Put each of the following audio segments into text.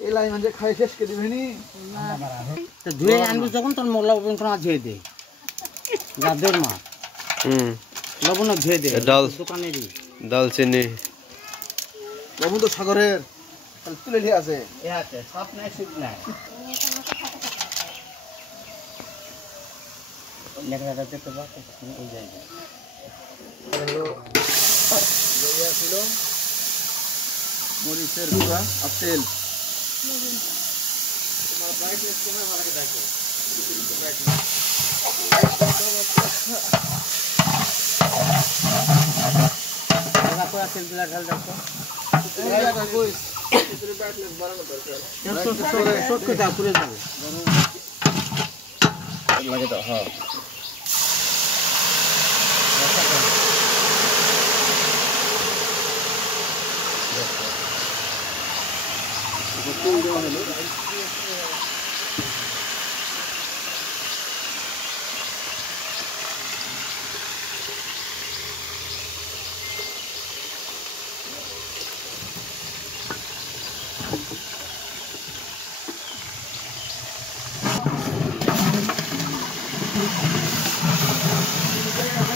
এই লাই মানে খাই শেষ করে দিবেনি তো ধুয়ে আনবি যখন তোর লবণ কোনো ধুয়ে দে গাদের মা লবণ ধুয়ে দে ডাল দোকানেরই দালচিনি লবণ তো সাগরের তুলে নিয়ে আছে এ আছে সাপ নাই সুপ নাই লেখাটা দেখতে পাচ্ছ ওই জায়গায় হলো লইয়া ছিল মরিচের গুঁড়া আর তেল তোমার ব্রাইটনেস কমে ভালোকে দেখো তেল দিলা ঢাল দেখো ব্রাইটনেস বাড়ানো দরকার শর্ট করে দাও পুরো দাও লাগে দাও হ্যাঁ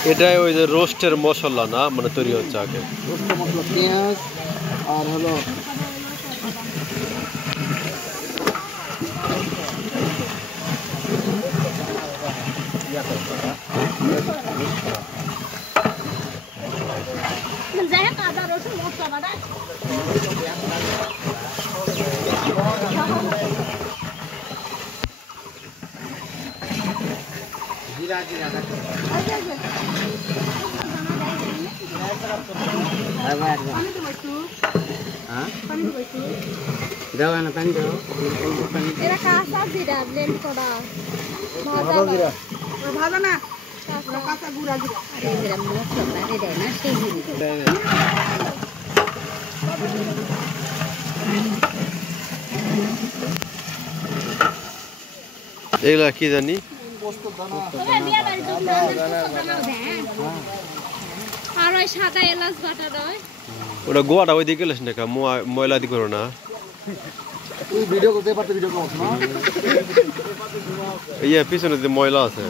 এটাই ওই যে রোস্টের মশলা না মানে তৈরি হচ্ছে আগে রোস্টের মশলা পেঁয়াজ আর হলো জিরা জিরা দাও না পানি দাও এরা কাঁচা জিরা ব্লেন্ড করা ভাজা জিরা ভালো না কাঁচা গুঁড়া জিরা আরে জিরা মশলা রে দেয় না সেই জিরা এগুলা কি জানি তবে বিয়া বাড়ি জন্য দানা দেন আর ওই সাদা এলাচ বাটা রয় ওটা গোয়াটা ওই দিকে গেলিস না ময়লা দি করো না তুই ভিডিও করতে পারতে ভিডিও করছ না ইয়ে পিছনে যে ময়লা আছে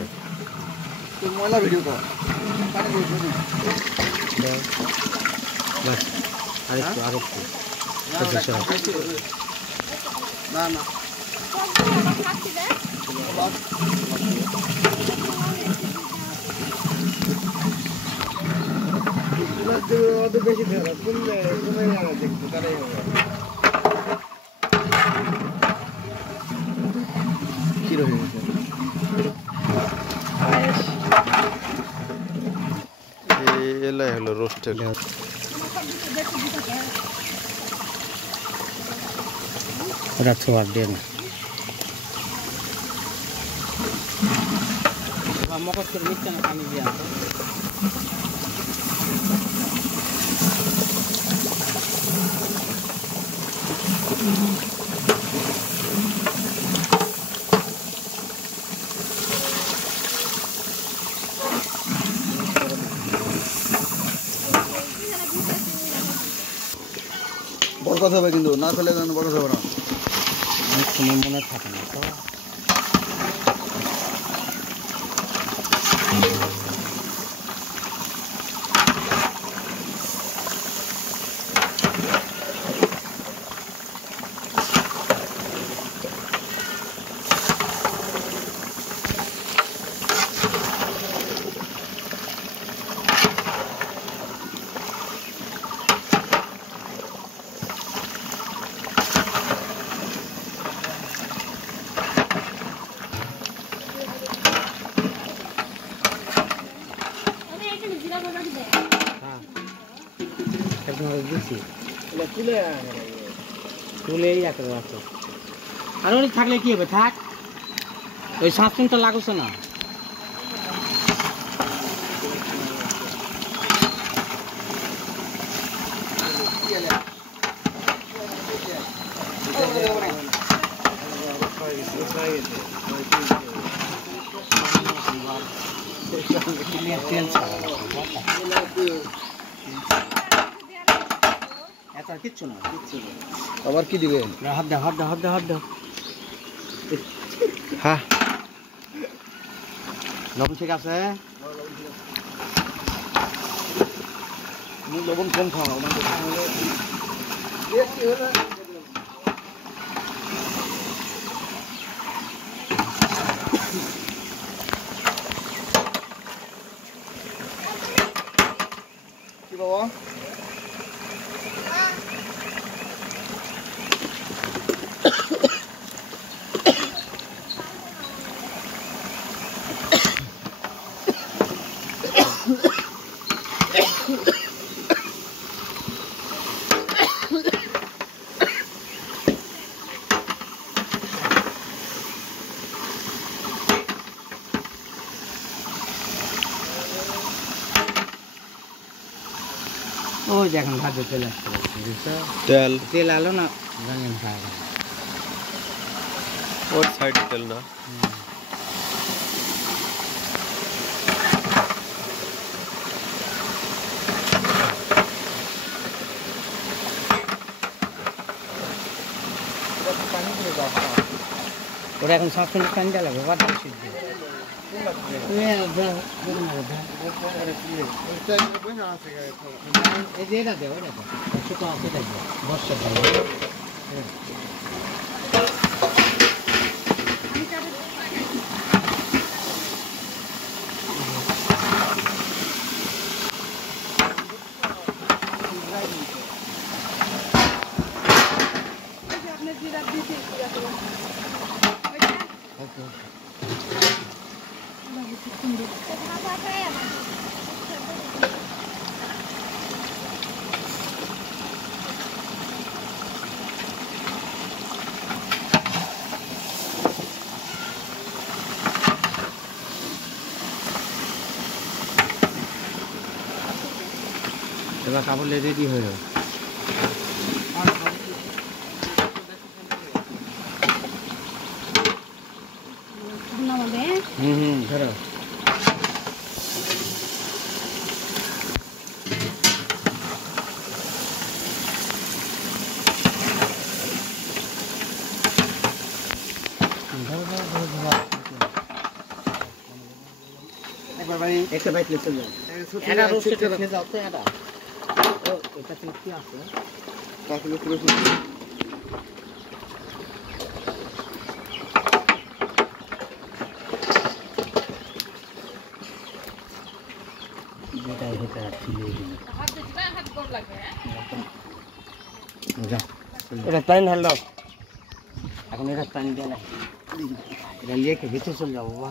তুই ময়লা ভিডিও কর পানি বলছিস বাস আরেকটু না না অত বেশি দেওয়া কমলে কমে দেখতে তারাই হবে কি রয়ে গেছে এলাই হলো রোস্টের ওটা ছোয়ার দিয়ে না মকর করে নিচ্ছে না পানি দিয়ে বড় কথা হবে কিন্তু না ফেলে বড় কথা হবে না সময় মনে থাকে না তো তুলেই রাখতে পারছো আর ওই থাকলে কি হবে থাক ওই সাতটা লাগছে না তেল আর কিচ্ছু না আবার কি দিবেন? হাত দাও হাত দাও হাত দাও হাত দাও হ্যাঁ লবণ ঠিক আছে লবণ কম খাওয়া কি বাবা? ওই দেখুন ভাজে তেল আসতে পারছে বুঝছো তেল তেল আলো না রাঙেন খায় ওর সাইড তেল না ওরা এখন 5 মিনিট পানি দেওয়া লাগবে বাদ দিয়ে সিদ্ধ এই যে এটা দেও এটা দেও ছোট আছে দেখবো বর্ষা দেবো এবার কাপড় রেডি হয়ে যাবে ধরো একবার ভাই একটা বাইক নিয়ে চলে যাও এটা রোস্টেড খেয়ে যাও তো এটা ও এটা কি আছে কাকুলে পুরো শুন যেটাই হেঁটে রাখছি এটা টাইম হলো এখন এটা টানি দেয় না এটা নিয়ে ভিতরে চলে যাবো বাবা